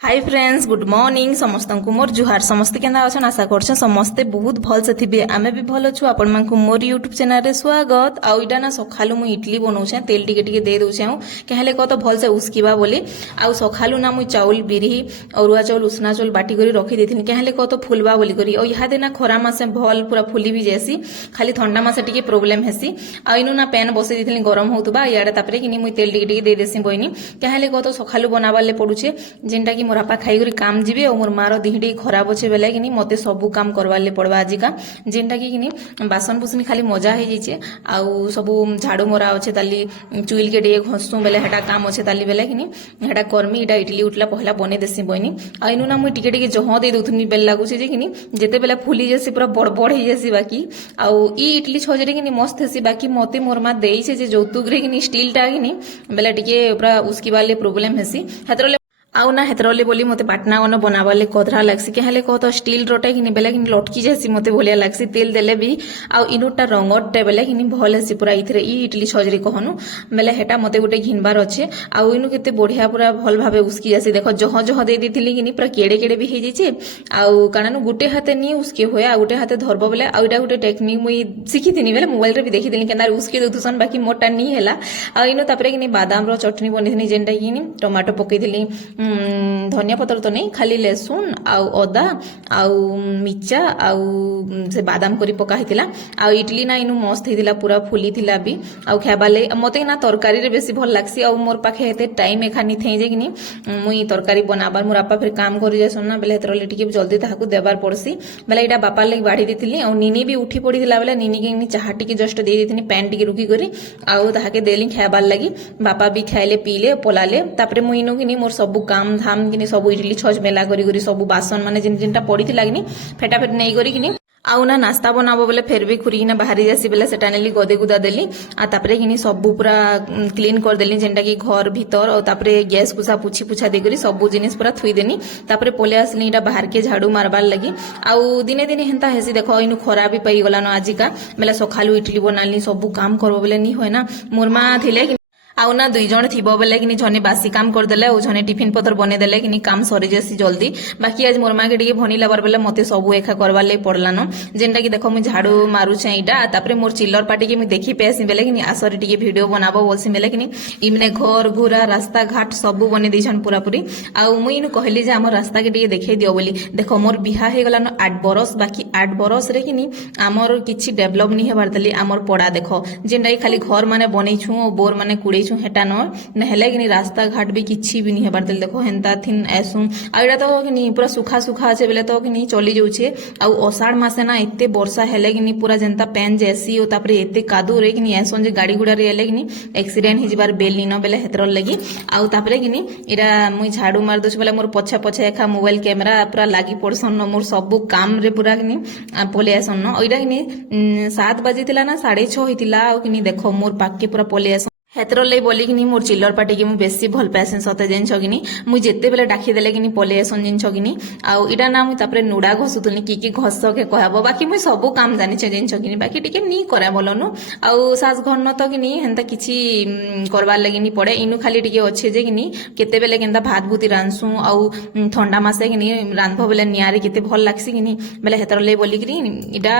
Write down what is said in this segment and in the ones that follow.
Hi friends good morning समस्त को मोर जुहार समस्ते केना अछन आशा करछन समस्ते बहुत भल से थिबे आमे भी भल अछु आपण मानकु मोर यूट्यूब चैनल रे स्वागत आउ इडा ना सखालु मु इडली बनौछे तेल टिके टिके दे दउछे कहले कत भल से उसकीबा बोली आउ सखालु ना मु चाउल बिरी अरुआ चाउल उसना चाउल बाटी करी रखी देथिन कहले कत फुलबा बोली करी ओ इहा देना खरा मासे भल पूरा फुली भी जैसी खाली ठंडा मासे टिके प्रॉब्लम हेसी आ इनु ना पैन बसे देथिन गरम होतबा याडे तापरे किनी मु तेल टिके टिके दे देसी बइनी कहले कत सखालु बनाबाले पडुछे जेंटा कि मोर आपा खाई काम जीवे और मोर मार दिहटी खराब अच्छे बेले कि मते सबू काम करवार पड़वा आजिका जेनटा कि बासन बुसनी खाली मजा हो जाइए आउ सब झाड़ू मरा अच्छे ताली चुइल के टे घसू बेले हेटा काम अच्छे ताली बेले कि हेटा कर्मी इटा इडली उठला पहला बने देसी बनी आइनु ना मुझे टिके टिके जह दे दूथनी बेल लगुच जिते बेले फुली जासी पूरा बड़ बड़ हो जासी बाकी आउ ई इडली छजरे कि मस्त हेसी बाकी मते मोर मा देइछे जे जौतुक रे कि स्टील टा कि बेले टिके पूरा उसकी वाले प्रॉब्लम हेसी हेतरले आउ ना हेतरले बोली मते पाटना गन बनाबाले कदरा लागसी कहले कह तो स्टील रोटे कि बेले कि लटकी जासी मते भलिया लागसी तेल देले भी आउ इनुटा रंगटे बेले कि भल हेसी पूरा इथरे ई इडली छजरी कहनु बेले हेटा मते गोटे घिनबार अच्छे आउ इनु केते बढ़िया पूरा भल भाबे उसकी जासी देखो जह जह दे देथिली कि पूरा केड़े केड़े भी हे जाइछे आउ कानानु गुटे हाथे नी उसके होय आ गुटे हाथे धरबो बेले आउ इटा गुटे टेक्निक मुई सिखिथिनी बेले मोबाइल रे भी देखिथिनी केना उसके दुथुसन बाकी मोटा नी हेला आ इनु तापरे कि बादाम रो चटनी बनिथिनी जेंटा कि टमाटो पकेइथिली धनिया पत्र तो नहीं खाली लहसुन आउ अदा आउ मिर्चा आउ से बादाम करी पका हितिला आउ इडली ना इनु मस्त हितिला पूरा फुली थिला भी आउ खाबाले मते ना तरकारी रे बेसी भल लागसी आउ मोर पाखे हेते टाइम एखानी थे जे कि मुई तरकारी बनाबार मोर आपा फिर काम करि जासन ना बेले हेतरले टिके जल्दी ताहाकु देबार पड़सी बेले इडा बापा लगी बाढ़ी देथिली आउ निनी भी उठी पड़ीथिला बेले निनी के चाहा टिके जस्ट दे देथिनी पैन टिके रुकी करी आउ ताहाके देली खाबार लगी बापा भी खाइले पीले पोलाले तापरे मुई इनु कि मोर सब काम धाम कि सब इडली छज मेला करी सब बासन माने जिनटा पड़ी कि फेटा फेट नहीं करी आउ ना नास्ता बनाबो बोले फिर भी खुरी ना बाहरी जासी बेले सेटा नेली गदे गुदा देली आ तापरे कि सब पूरा क्लीन कर देली जेंटा कि घर भीतर और तापरे गैस कुसा पुछी पुछा दे करी सब जिनिस पूरा थुई देनी तापरे पोले आसली इटा बाहर के झाड़ू मारबार लगी आउ दिने दिने हेंता हेसी देखो इनु खरा भी पाई गला न आजिका बेले सखालु इडली बनाली सब काम करबो बोले नी होय ना मोरमा थिले आउ ना दुई जण थिबो बेले कि झने बासी काम करदेले और झने टिफिन पत्र बने देले कि काम सरी जासी जल्दी बाकी आज मोर माके टिके भनी लाबार बेले मते सबु एखा करबार ले पड़लानो जेंटा कि देखो मु झाड़ू मारुछे इटा तापरे मोर चिल्लर पाटी के मु देखि पेसी बेले कि आसरी टिके वीडियो बनाबो बोलसी बेले कि इमने घर घुरा रास्ता घाट सबु बने दिछन पूरा पूरी आउ मु इनु कहली जे हमर रास्ता के टिके देखै दियो बोली देखो मोर बिहा हे गलानो 8 बरस बाकी 8 बरस रे कि हमर किछि डेवलप नि हेबार दली हमर पड़ा देखो जेंटा कि खाली घर माने बनैछु बोर माने कुड़ै हेटा नहेले कि रास्ता घाट भी किछि भी नहीं हेबार देल देखो हेंता थिन ऐसु आ एटा तो कि पूरा सुखा सुखा আছে बेले तो कि चली जाउछे आ अषाढ़ मासे ना एते वर्षा हेले कि पूरा जनता पैन जैसी ओ तापरे एते कादू रे कि ऐसो जे गाड़ी गुडा रे हेले कि एक्सीडेंट हि जिबार बेल नी न बेले हेतर लगी आ तापरे कि एरा मुई झाड़ू मार दोछ बेले मोर पछा पछा एखा मोबाइल कैमरा पूरा लागी पड़सन मोर सब काम रे पूरा कि पोले आसन न ओइरा कि 7 बजे थिला ना 6:30 हितिला आ कि देखो मोर पाके पूरा पोले आसन हेतर लई बोली कि मोर चिल्लर पाटी के मु बेसी भल पासन सते जिनछ कि मु जेते बेले डाकी देले कि पले आसन जिनछ कि आउ इडा ना मु तापरे नुडा घसुतुनी की घस के कहबो बाकी मु सब काम जानि छ जिनछ कि बाकी टिके नी करे बोलनु आउ सास घर न तो कि हेंता किछि करबार लागि नी पड़े इनु खाली टिके अच्छे जे कि केते बेले केंता भात भूति रानसु आउ ठंडा मासे कि रांधबो बेले नियारे केते भल लागसी कि बेले हेतर लई बोली कि इडा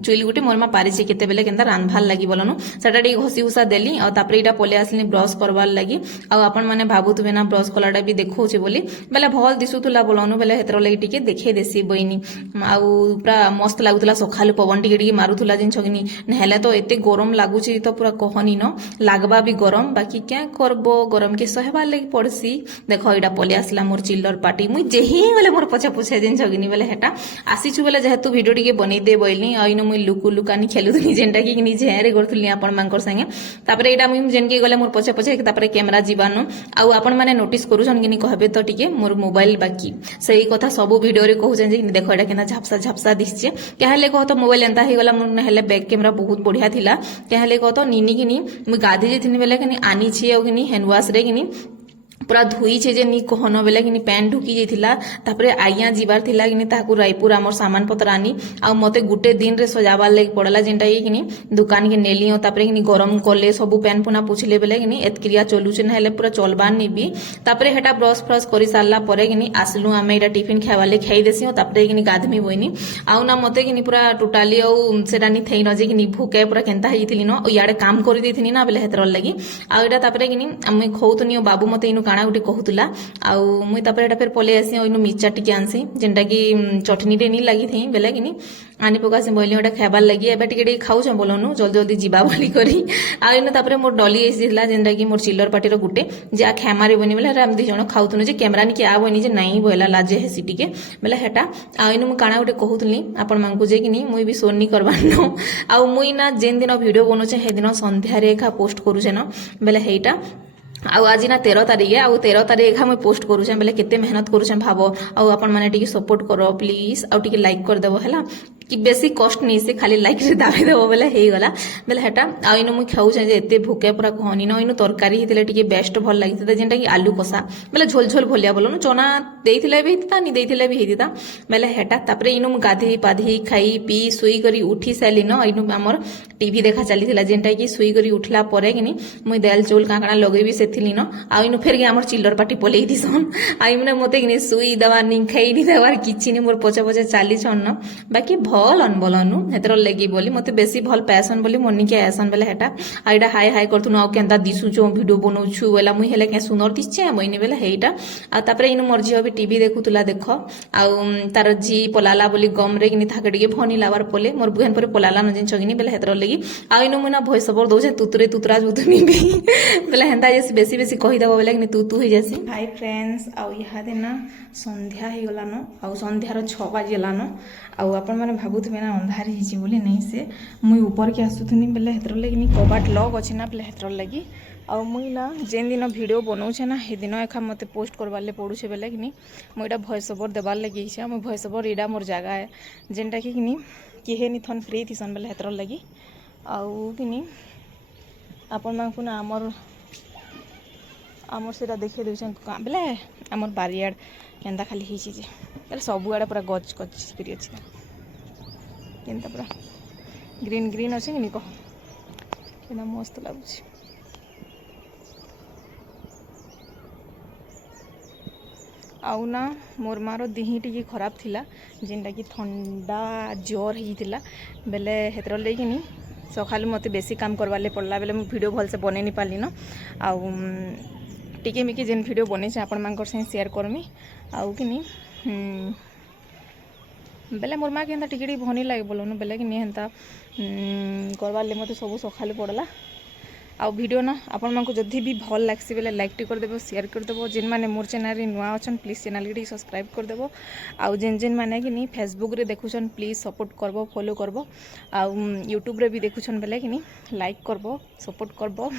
चुइल गुटे मोरमा पारि छै केते बेले केंता रांधभार लागि बोलनु सेटा टिके घसी उसा देली आ तापरे पोले आसली ब्रश करबार लगी आ आपण माने भाबुतबे ना ब्रश कलाटा भी देखौचे बोली बेले भल दिसुतुला बोलनु बेले हेतर लगी टिके देखे देसी बइनी आउ पूरा मस्त लागुतला सखालु पवन टिके टिके मारुतुला जिन छगनी नहेले तो एते गरम लागुची तो पूरा कहनी न लागबा भी गरम बाकी क्या करबो गरम के सहबार लगी पड़सी देखो एटा पोले आसला मोर चिल्लर पार्टी मुई जेही बेले मोर पछा पुछे जिन छगनी बेले हेटा आसीछु बेले जेहेतु वीडियो टिके बनै दे बोइली आइनो मुई लुकु लुकानी खेलुतनी जेंटा कि नि झेरे करथुली आपण मानकर संगे तापरे एटा मुई जेन के गले मोर पछे पछे तापरे कैमरा जीवानु आउ आपण माने नोटिस करूछन कि कहबे तो टिके मोर मोबाइल बाकी सही कथा सब वीडियो रे कहउछन जे देखो एटा केना झपसा झपसा दिसचे कहले कह तो मोबाइल एंता हे गला मोर नहेले बैक कैमरा बहुत बढ़िया थिला कहले कह तो निनी कि मु गाधी जेथिनी बेले कि आनी छी औ कि हैंड वॉश रे कि पूरा धुईछे जे नी कहन बेले कि पैंट ढुकी जाइथिला तापरे आज्ञा जीवार थिला कि ताकू रायपुर आमर सामान पत्र आनी आ मते गुटे दिन रे सजाबार लाग पड़ला जेनटा कि दुकान के नेली तापरे कि गरम कले सब पैन पुना पुछले बेले कि एतक्रिया चलुचे ना हेले पूरा चलबार निबी तापरे हेटा ब्रश फ्रश करि सारला परे कि आसलु आमे एटा टिफिन खाइबाले खाई देसी तापरे कि गाधमी बइनी आउ ना मते कि पूरा टोटाली आउ सेटा नि थई न जे कि भूके पूरा केनता हेइथिली न याडे काम करि देथिनी ना बेले हेतर लागि आ एटा तापरे कि आमे खौतनी बाबू मते इनु काଣା गुटे कहूला आउ मुई तापर एटा फेर पले आसी इनु मिर्चा टिके आनसी जेनटा कि चटनी रे नी लागि थई बेले कि आनी पकासी बोइली एटा खाइबार लागि एबे टिके टिके खाउछ बोलनु जल्दी जल्दी जिबा बोली करी आ इनु तापर मोर डली एसिला जेनटा कि मोर चिल्लर पार्टी रो गुटे जे आ खेमारे बनी बेले हम दी जण खाउथनु जे कैमरा नि के आ बनी जे नाही बोइला लाजे हेसी टिके बेले हेटा आ इनु मु काଣା गुटे कहूतली आपण मानकु जे कि मुई भी सोनी करबानो आ मुई ना जेन दिन वीडियो बनोचे हे दिन संध्या रे एखा पोस्ट करूचे न बेले हेटा आउ आज ना 13 तारीख है आउ 13 तारीख मुझे पोस्ट करूचे बेले केते मेहनत करूचे भाव आउ आपण माने टिके सपोर्ट करो प्लीज आउ टिके लाइक कर देबो हैला कि बेसी कष्ट नहीं से खाली लाइक रे दाबी देबो बेले हे गला बेले हेटा आ इनु मु खाउचे जे एते भूके पूरा कहनी न इनु तरकारी हितले टिके बेस्ट भल लागिता जेंटा कि आलू कसा बेले झोल झोल भलिया बोलनु चना देइथिले भी हिता नि देइथिले भी हिता बेले हेटा तापरे इनु मु गाधी पाधी खाई पी सुई करी उठी साली न इनु हमर टीवी देखा चलीथिला जेंटा कि सुई करी उठला परे कि मुई दाल चौल काकड़ा लगेबी सेथिली न आ इनु फेर के हमर चिल्लर पार्टी पलेई दिसन आ इमने मते कि सुई दवा नि खाई नि देवार किछि नि मोर पछे पछे चाली छन न बाकी भल अनबलनु हेतर लगी बोली मते बेसी भल पैसन बोली मनी के ऐसन बेले हेटा आइडा हाय हाय करथुन आ केंता दिसु जो वीडियो बनौछु वेला मुई हेले के सुनर दिछे बइनी बेले हेटा आ तापरे इनु मोर झियो भी टीवी देखुतुला देख आ तार जी पलाला बोली गम रे कि थाके टिके भनी लावार पले मोर बुहेन परे पलाला न जिन छगिनी बेले हेतर लगी आ इनु मुना भॉइस ओवर दोजे तुतरे तुतरा जुतनी भी बेले हेंता जे बेसी बेसी कहि देबो बेले कि तू ही जासी हाय फ्रेंड्स आ इहा देना संध्या हे गलानो आ संध्यार 6 बाजिलानो आ आपण माने भाबुथबे ना अंधार हिची बोली नहीं से मुई ऊपर के आसुथुनी बेले हेतर लगी कबाट लॉक अछि ना बेले हेतर लगी आ मुई ना जेन दिन वीडियो बनौछे ना हे दिन एखा मते पोस्ट करबाले पड़ुछे बेले कि मुईटा भॉइस ओवर देबार लगी छै मुई भॉइस ओवर इडा मोर जगह है जेनटा कि किहे नि थन फ्री थिसन बेले हेतर लगी आउ कि आपण मानकु ना आमर सेटा देखे देउछन बेले आमर बारियाड केंता खाली हिची जे बेले सब आड़े पूरा गच गच करी अछि केंता पूरा ग्रीन ग्रीन अछि कि नि कह केना मस्त लागुछि आउ ना मोर मारो दिही टिके खराब थिला जेनटा कि ठंडा जोर हिथिला बेले हेतर लेकिनी सकालू मते बेसी काम करवाले पड़ला बेले मु वीडियो भल से बने नि पाली न आउ टिके मिके जेन वीडियो बने छै आपण मानकर से शेयर करमी आउ कि बेले मोर मा केनता टिके टिके भनी लागे बोलनु बेले कि हेंता करवाले मते सब सकालू पड़ला आउ वीडियो ना आपण मानको जदी भी भल लागसी बेले लाइक टी कर देबो शेयर कर देबो जेन माने मोर चैनल रे नुआ अछन प्लीज चैनल के सब्सक्राइब कर देबो आउ जेन जेन माने कि फेसबुक रे देखुछन प्लीज सपोर्ट करबो फॉलो करबो आउ यूट्यूब रे भी देखुछन बेले कि लाइक करबो सपोर्ट करबो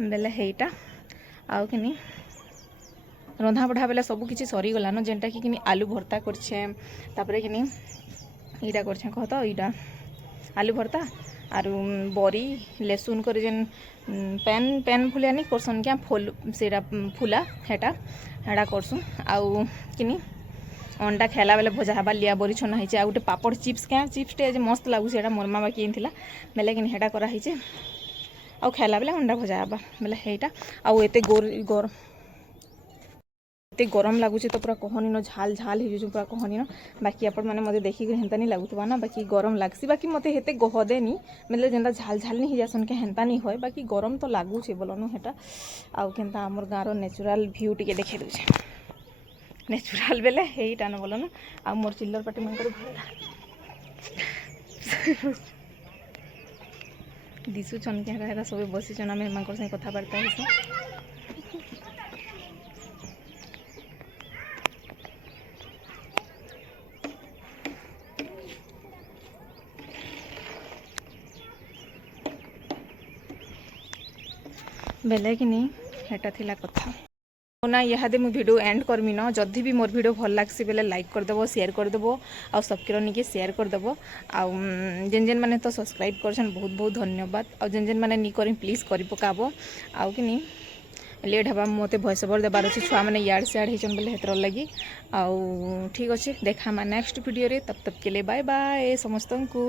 बेले हेटा आउ कि रंधा बढ़ा बेले सब किछि सरी गला न जेनटा कि आलू भर्ता करछे तापरे कि इडा करछे कह तो इडा आलू भर्ता आरु बरी लेसुन कर जेन पेन पेन फुलिया नहीं करसन क्या फुल सेटा फुला हेटा हेटा करसुन आउ कि अंडा खेला बेले भजा हवा लिया बरी छना है गोटे पापड़ चिप्स क्या चिप्स टे मस्त लागू से मोर मामा किन बेले कि हेटा कराई आउ खेला बेले अंडा भजा हवा बेले हेटा आउ एते गोर एते गरम लगुच तो पूरा कहनी न झाल झाल हो पूरा कहनी न बाकी आपण मैंने मत देखिक हेन्ता नहीं लगुवा ना बाकी गरम लगसी बाकी मत हेते गहदे नहीं मतलब जेनता झाल झाल नहीं जासन के हेन्ता नहीं होय बाकी गरम तो लगुचे बोलनु हेटा आउ केनता आमर गाँव नेचुरल व्यू टिके देखे दूचे नेचुरल बेले हेटा न बोलनु आ मोर चिल्लर पार्टी मन दिशु छन के सब बसी छन आम एम से कथबार्ता हेसु बेले कि हेटा थिला कथा ना इहादे मु वीडियो एंड करमी न जदि भी मोर वीडियो भल लागसी बेले लाइक कर देबो शेयर कर देबो आ सबके के शेयर कर देबो आ जेन जेन माने तो सब्सक्राइब करछन बहुत बहुत धन्यवाद आ जेन जेन माने नी करी प्लीज करी पकाबो आ कि लेट हवा मते भॉइस ओवर देबार अछि छुआ माने याड सियाड हेचन बोले हेतर लगी आउ ठीक अछि देखा मा नेक्स्ट वीडियो रे तब तक के लिए बाय बाय समस्त को।